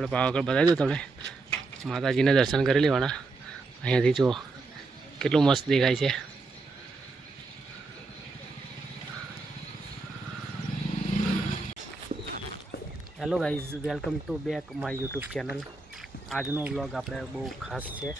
આપણે પાવાગઢ બતાવી દઉં તમને, માતાજીને દર્શન કરી લેવાના. અહીંયાથી જુઓ કેટલું મસ્ત દેખાય છે. Hello guys, welcome to back my YouTube channel. આજનો વ્લોગ આપણે બહુ ખાસ છે,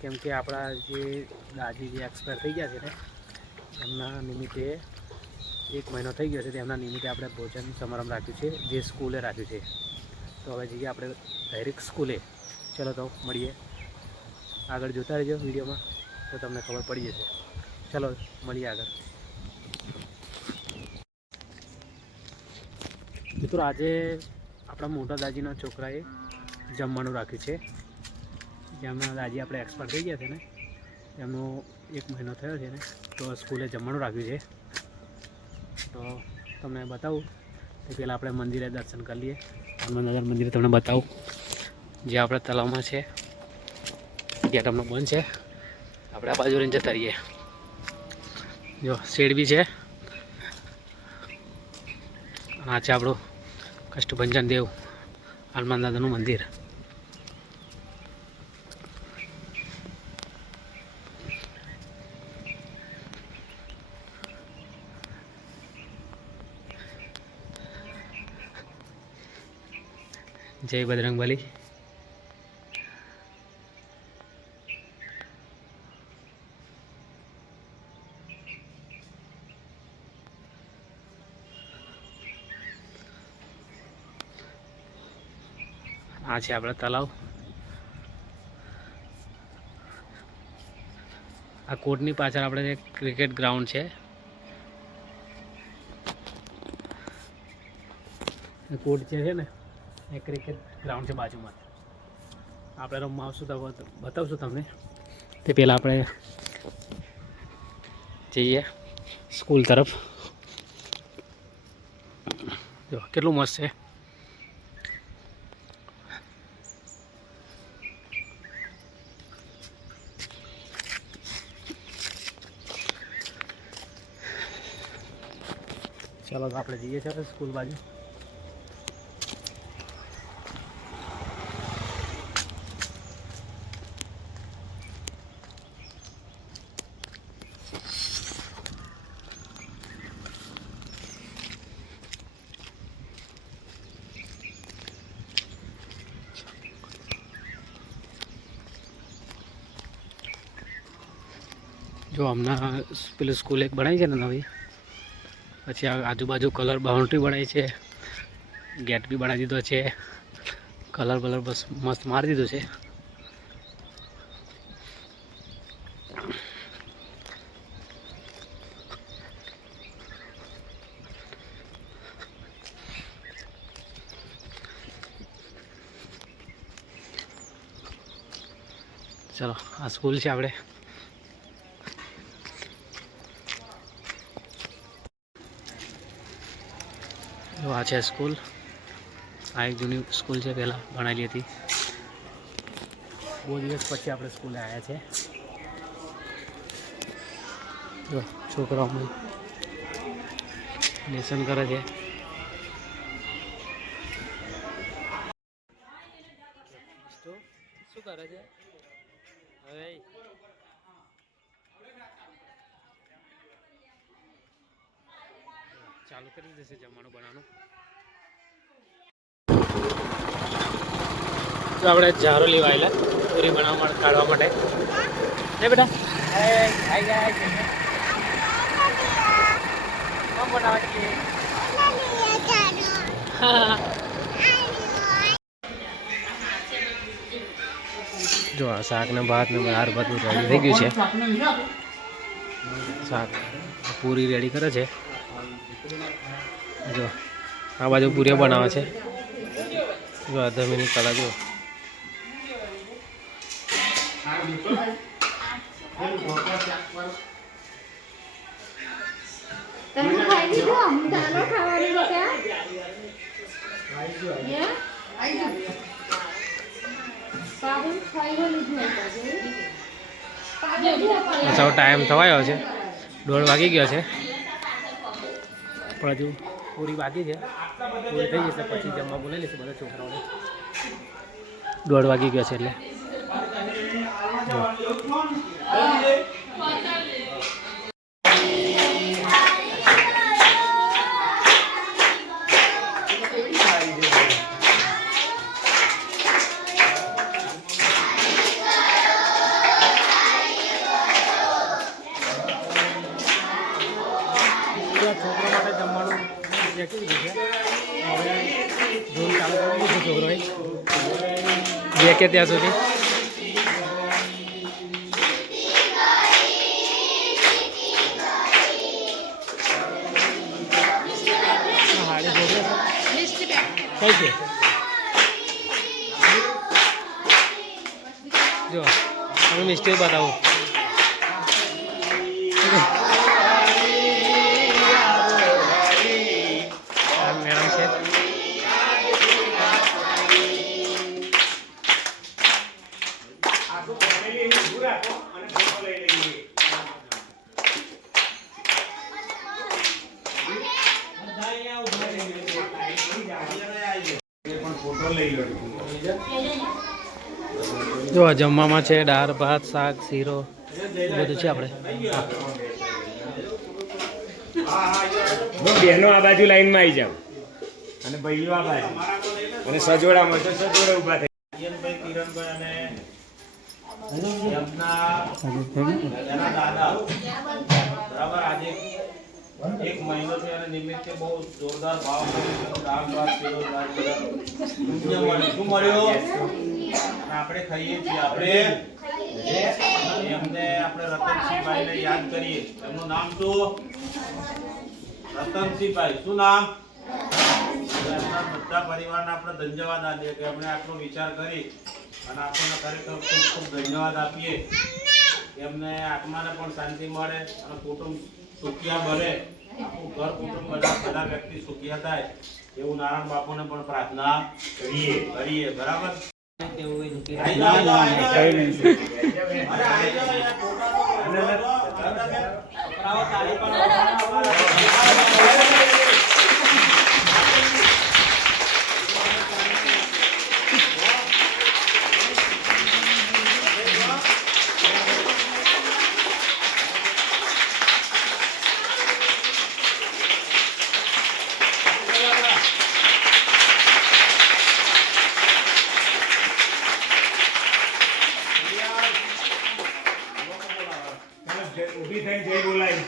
કેમ કે આપણા જે દાદી જે એક્સપાયર થઈ ગયા છે ને, એમના નિમિત્તે 1 મહિનો થઈ ગયો છે. તેમના નિમિત્તે આપણે ભોજન સમારંભ રાખ્યું છે, જે સ્કૂલે રાખ્યું છે. તો હવે જઈએ આપણે ડાયરેક્ટ સ્કૂલે. ચલો તો મળીએ, આગળ જોતા રહેજો વિડીયોમાં તો તમને ખબર પડી જશે. ચલો મળીએ આગળ. મિત્રો આજે આપણા મોટા દાદીના છોકરાએ જમવાનું રાખ્યું છે. જેમના દાદી આપણે એક્સપાયર થઈ ગયા છે ને, એમનો 1 મહિનો થયો છે ને, તો સ્કૂલે જમવાનું રાખ્યું છે. તો તમને બતાવું તો પહેલાં આપણે મંદિરે દર્શન કરી લઈએ. હનુમાન મંદિરે તમને બતાવું, જે આપણે તલાવમાં છે. ગેટ તમને બંધ છે, આપણે આ બાજુ રહીને જતા રહીએ. જો શેડ બી છે. આ છે આપણું કષ્ટભંજન દેવ હનુમાન દાદાનું મંદિર. જય બજરંગબલી. આ છે આપણા તલાવ. આ કોર્ટની પાછળ આપણે ક્રિકેટ ગ્રાઉન્ડ છે. કોર્ટ જે છે ને એ ક્રિકેટ ગ્રાઉન્ડ છે બાજુમાં. આપણે રમવા આવશું તો બતાવશું તમને. તે પહેલાં આપણે જઈએ સ્કૂલ તરફ. જો કેટલું મસ્ત છે. ચાલો તો આપણે જઈએ છીએ સ્કૂલ બાજુ. જો હમણાં પેલું સ્કૂલ એક બનાવી છે ને નવી, પછી આજુબાજુ કલર બાઉન્ડ્રી બનાવી છે, ગેટ બી બનાવી દીધો છે, કલર બસ મસ્ત મારી દીધો છે. ચલો આ સ્કૂલ છે આપણે. જો આ છે સ્કૂલ. આ એક જૂની સ્કૂલ છે, પહેલાં ભણાવેલી હતી. બહુ દિવસ પછી આપણે સ્કૂલે આવ્યા છે. જો છોકરાઓ લેસન કરે છે. શું કરે છે હવે? ચાલુ કરી દેશે જમવાનું બનાવવાનું. તો આપણે ઝારો લેવા આવેલા પૂરી બનાવવા કાઢવા માટે. ને બેટા જો આ શાક ને ભાત ને બહાર બધું રેડી થઈ ગયું છે. શાક પૂરી રેડી કરે છે. જો આ બાજુ પૂરી બનાવે છે. જો આ ધમીની કલા જો. ટાઈમ થવાયો છે, 1:30 વાગી ગયો છે. પણ હજુ પૂરી બાકી છે. પૂરી થઈ જશે પછી જમવા બોલાવી લઈશું બધા છોકરાઓને. 1:30 વાગી ગયો છે એટલે છોકરા માટે જમવાનું મૂકી દીધું છે. હવે ધૂન ચાલુ કરી દીધું છોકરોએ જે કે ત્યાં સુધી. કઈ છે જો હવે મિસ્ટેક બતાવું. મેડમ છે જો જમવામાં છે દાળ ભાત શાક શીરો બધું છે. આપણે બહેનો આ બાજુ લાઈનમાં આવી જાવ અને ભાઈઓ આ બાજુ અને સજોડામાં તો સજોડે ઉભા થઈ. બરાબર આજે એક મહિનો છે અને નિમિત્તે બહુ જોરદાર ભાવ દાળ ભાત શીરો શું મળ્યો આપણે ખાઈએ છીએ. આપણે એમને આપણે રતનસિંહભાઈને યાદ કરીએ. એમનું નામ શું? રતનસિંહભાઈ. શું નામ? એમના બધા પરિવારને આપણે ધન્યવાદ આપીએ કે એમણે આટલો વિચાર કરી અને આપણને ખરેખર ખૂબ ખૂબ ધન્યવાદ આપીએ. એમને આત્માને પણ શાંતિ મળે અને કુટુંબ સુખિયા બને. આખું ઘર કુટુંબ બધા વ્યક્તિ સુખિયા થાય એવું નારાયણ બાપુને પણ પ્રાર્થના કરીએ. બરાબર. ઊભી થઈ જઈ બોલાય.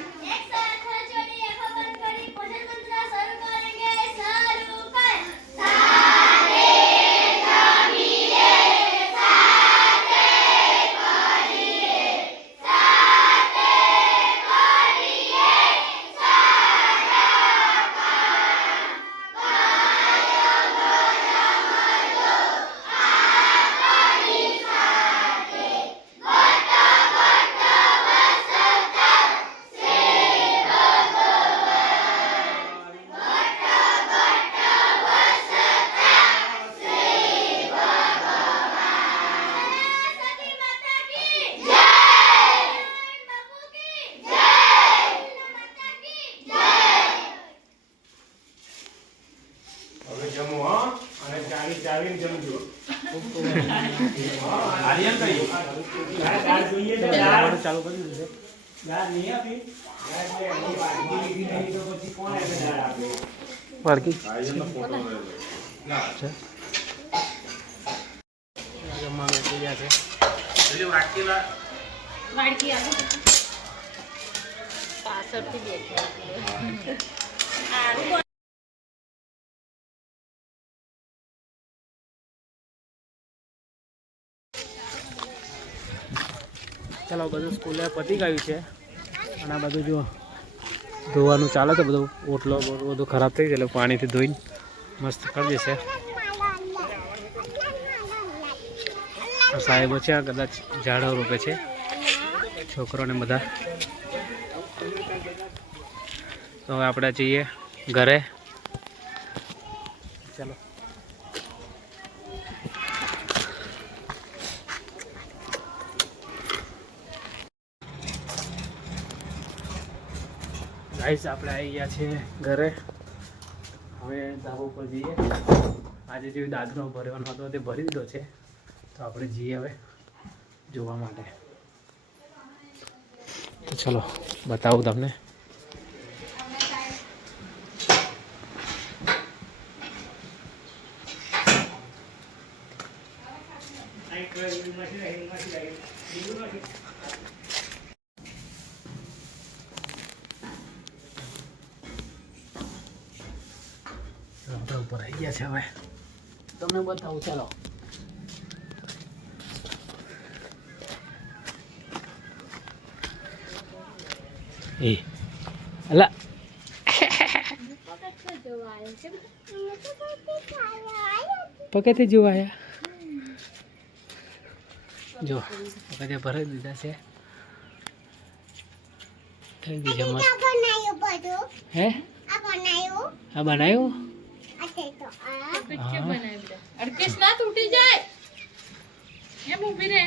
ચાવીને જમજો. આર્યન કઈ દાળ જોઈએ તો જમવાનું ચાલુ કરી દીધું છે. દાળ નહીં આપી. દાળ છે એની વાટકી લીધી નહીં તો પછી કોણ એને દાળ આપે? વાડકી આર્યનનો ફોટો છે. જમવાનું થઈ ગયા છે. એટલે વાટકીલા વાડકી આવે પાછળથી દેખાય. ચાલો બધું સ્કૂલે પતી ગયું છે અને આ બધું જો ધોવાનું ચાલે છે. બધું ઓટલો બધું ખરાબ થઈ ગયેલું પાણીથી ધોઈને મસ્ત કરી દેશે. સાહેબો છે કદાચ ઝાડો રોપે છે છોકરોને બધા. તો હવે આપણે જઈએ ઘરે. ચાલો ગાઈસ આપણે આવી ગયા છીએ ઘરે. હવે ધાબા ઉપર જઈએ આજે જે દાદરો ભરવાનો હતો તે ભરી દીધો છે. તો આપણે જઈએ હવે જોવા માટે. તો ચલો બતાવું તમને. આપણે ઉપર આવી ગયા છે હવે તમને બતાવું. ચાલો એ અલા પગથે જોવા આવ્યા. જો પગથે ભરી દીધા છે. થઈ ગઈ છે મસ્ત. હે આ બનાવ્યું? અડકેશ ના તૂટી જાય એમ ઊભી રહે.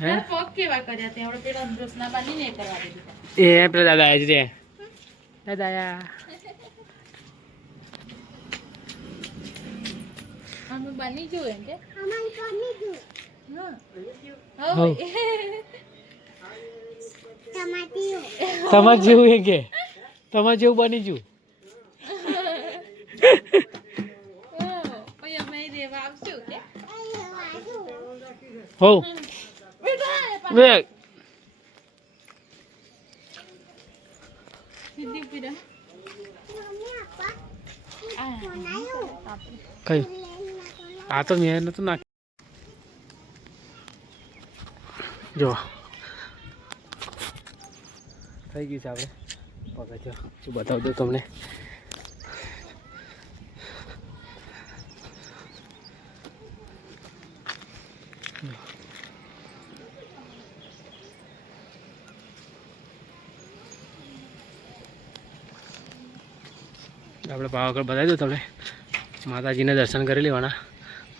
હે પગ કેવા કર્યા તે આપણે પેલા અંદરસ ના બાંધી ને કરવા દીધું. એ પેલા દાદા આજ રે દાદા અમે બની જોયું એમ કે હા હો તમાર જેવું એ કે તમાર જેવું બની જુ. પછી અમે રેવા આવશું કે હો બે સીધી પીરા કયું આ તો મેં નતું નાખ. જો થઈ ગયું છે આપણે પગથિયો. શું બતાવું દઉં તમને. આપણે પાવાગઢ બતાવી દઉં તમને. માતાજીને દર્શન કરી લેવાના.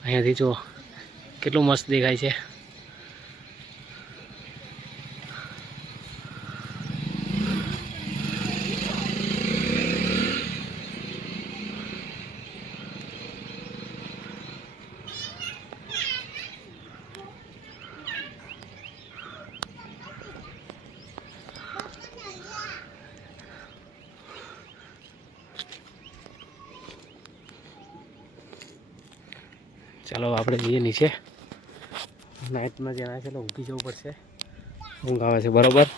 અહીંયાથી જો કેટલું મસ્ત દેખાય છે. ચાલો આપણે જઈએ નીચે. નાઇટમાં જણા છે એટલે ઊંઘી જવું પડશે. ઊંઘ આવે છે બરાબર.